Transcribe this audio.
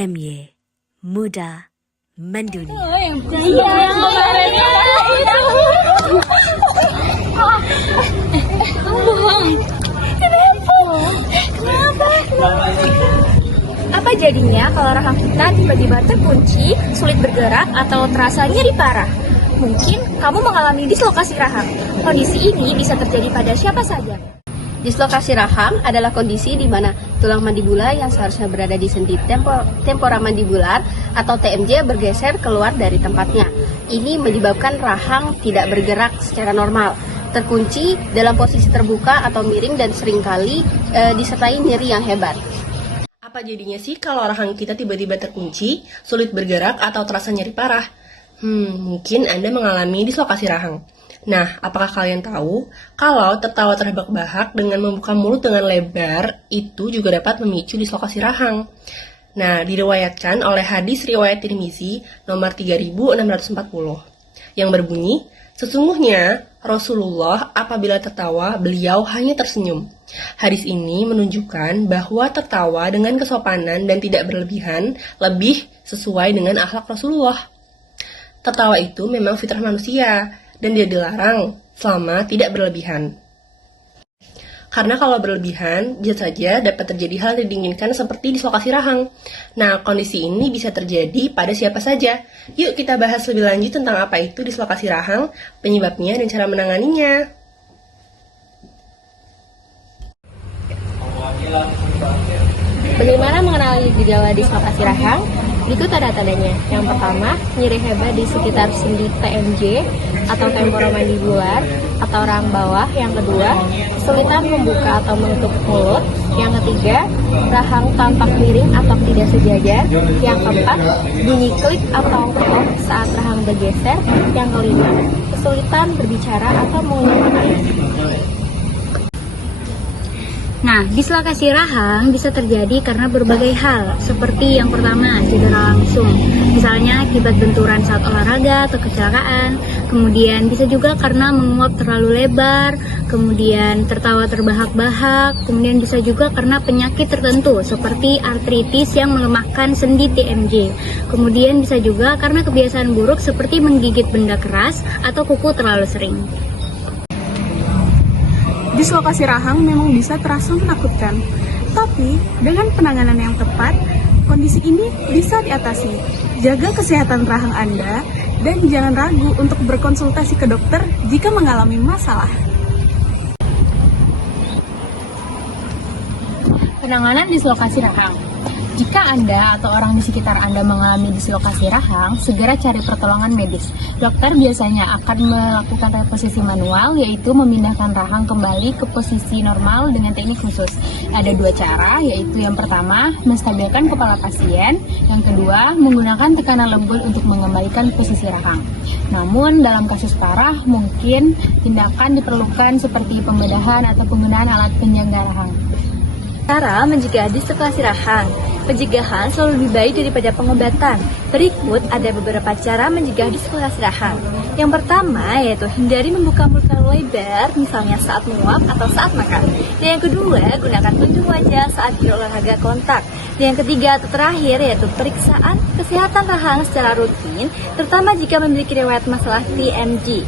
UMY Muda Mendunia. Apa jadinya kalau rahang kita tiba-tiba terkunci, sulit bergerak, atau terasa nyeri parah? Mungkin kamu mengalami dislokasi rahang. Kondisi ini bisa terjadi pada siapa saja. Dislokasi rahang adalah kondisi di mana tulang mandibula yang seharusnya berada di sendi tempora mandibular atau TMJ bergeser keluar dari tempatnya. Ini menyebabkan rahang tidak bergerak secara normal, terkunci dalam posisi terbuka atau miring dan seringkali disertai nyeri yang hebat. Apa jadinya sih kalau rahang kita tiba-tiba terkunci, sulit bergerak, atau terasa nyeri parah? Mungkin Anda mengalami dislokasi rahang. Nah, apakah kalian tahu kalau tertawa terbahak-bahak dengan membuka mulut dengan lebar itu juga dapat memicu dislokasi rahang? Nah, diriwayatkan oleh hadis riwayat Tirmizi nomor 3640 yang berbunyi, sesungguhnya Rasulullah apabila tertawa beliau hanya tersenyum. Hadis ini menunjukkan bahwa tertawa dengan kesopanan dan tidak berlebihan lebih sesuai dengan akhlak Rasulullah. Tertawa itu memang fitrah manusia dan dia dilarang selama tidak berlebihan. Karena kalau berlebihan, bisa saja dapat terjadi hal yang diinginkan seperti dislokasi rahang. Nah, kondisi ini bisa terjadi pada siapa saja. Yuk kita bahas lebih lanjut tentang apa itu dislokasi rahang, penyebabnya, dan cara menanganinya. Bagaimana mengenali gejala dislokasi rahang? Berikut tanda-tandanya. Yang pertama, nyeri hebat di sekitar sendi TMJ atau temporomandibular atau rahang bawah. Yang kedua, kesulitan membuka atau menutup mulut. Yang ketiga, rahang tampak miring atau tidak sejajar. Yang keempat, bunyi klik atau pop saat rahang bergeser. Yang kelima, kesulitan berbicara atau mengeluarkan air. Nah, dislokasi rahang bisa terjadi karena berbagai hal, seperti yang pertama, cedera langsung, misalnya akibat benturan saat olahraga atau kecelakaan, kemudian bisa juga karena menguap terlalu lebar, kemudian tertawa terbahak-bahak, kemudian bisa juga karena penyakit tertentu, seperti artritis yang melemahkan sendi TMJ, kemudian bisa juga karena kebiasaan buruk seperti menggigit benda keras atau kuku terlalu sering. Dislokasi rahang memang bisa terasa menakutkan, tapi dengan penanganan yang tepat, kondisi ini bisa diatasi. Jaga kesehatan rahang Anda dan jangan ragu untuk berkonsultasi ke dokter jika mengalami masalah. Penanganan dislokasi rahang. Jika Anda atau orang di sekitar Anda mengalami dislokasi rahang, segera cari pertolongan medis. Dokter biasanya akan melakukan reposisi manual, yaitu memindahkan rahang kembali ke posisi normal dengan teknik khusus. Ada dua cara, yaitu yang pertama, menstabilkan kepala pasien. Yang kedua, menggunakan tekanan lembut untuk mengembalikan posisi rahang. Namun, dalam kasus parah, mungkin tindakan diperlukan seperti pembedahan atau penggunaan alat penyangga rahang. Cara mencegah dislokasi rahang. Pencegahan selalu lebih baik daripada pengobatan. Berikut ada beberapa cara mencegah dislokasi rahang. Yang pertama yaitu hindari membuka mulut terlalu lebar, misalnya saat menguap atau saat makan. Dan yang kedua, gunakan pelindung wajah saat berolahraga kontak. Dan yang ketiga atau terakhir yaitu periksaan kesehatan rahang secara rutin, terutama jika memiliki riwayat masalah TMJ.